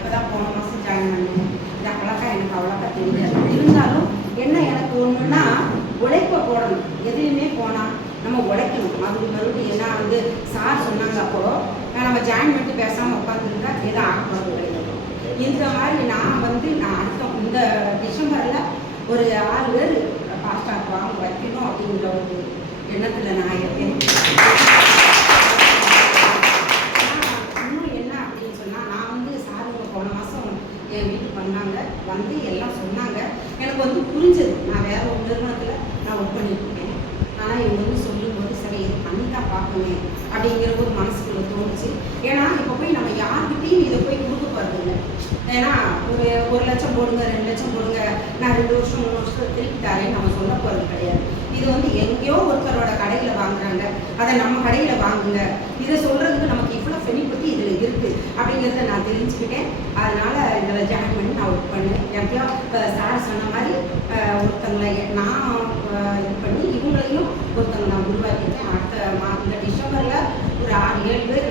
இப்போ தான் போன மாதம் ஜாயின் பண்ணேன். இது அவ்வளோக்கா எனக்கு அவ்வளோக்கா தெரியாது. இருந்தாலும் என்ன எனக்கு ஒன்றுன்னா உழைப்பை போடணும். எதுலையுமே போனால் நம்ம உழைக்கணும். மறுபடியும் என்ன வந்து சார் சொன்னாங்க, அப்போது நம்ம ஜாயின் பண்ணிட்டு பேசாமல் உட்காந்துருந்தா எதுவும் ஆகப்போகிறது கிடையாது. இந்த மாதிரி நான் அடுத்த இந்த டிசம்பரில் ஒரு 6 பேர் பாஸ்டாக வாங்க வைக்கணும் அப்படிங்கிற ஒரு எண்ணத்தில் நான் இருக்கேன். இன்னும் என்ன அப்படின்னு சொன்னால், நான் சாருங்க போன மாதம் என் வீட்டுக்கு வந்தாங்க, வந்து எல்லாம் சொன்னாங்க. எனக்கு புரிஞ்சது. நான் வேற ஒரு நிறுவனத்தில் நான் ஒர்க் பண்ணிட்டுருக்கேன். ஆனால் இவங்க சொல்லும்போது சரி இது பண்ணி தான் பார்க்கணும் அப்படிங்கிற ஒரு மனசுக்குள்ள தோணுச்சு. ஏன்னா இப்போ போய் நம்ம யார்கிட்டையும் இதை போய் கொடுக்க போகிறது இல்லை. ஏன்னா ஒரு 1 லட்சம் போடுங்க, 2 லட்சம் போடுங்க, நான் 2 வருஷம் 3 வருஷம் திருப்பி தரேன்னு நம்ம சொல்ல போகிறது கிடையாது. இது எங்கேயோ ஒருத்தரோட கடையில் வாங்குறாங்க, அதை நம்ம கடையில் வாங்குங்க. இதை சொல்கிறதுக்கு நமக்கு இவ்வளோ பெனிஃபிட் இதில் இருக்குது அப்படிங்கிறத நான் தெரிஞ்சுக்கிட்டேன். அதனால் இதில் ஜாயின் பண்ணி நான் ஒர்க் பண்ணேன். எப்படியோ இப்போ சார் சொன்ன மாதிரி ஒருத்தங்களை நான் இது பண்ணி இவங்களையும் ஒருத்தங்க நான் உருவாக்கிட்டேன். அடுத்த இந்த டிசம்பரில் ஒரு 6-7 பேர்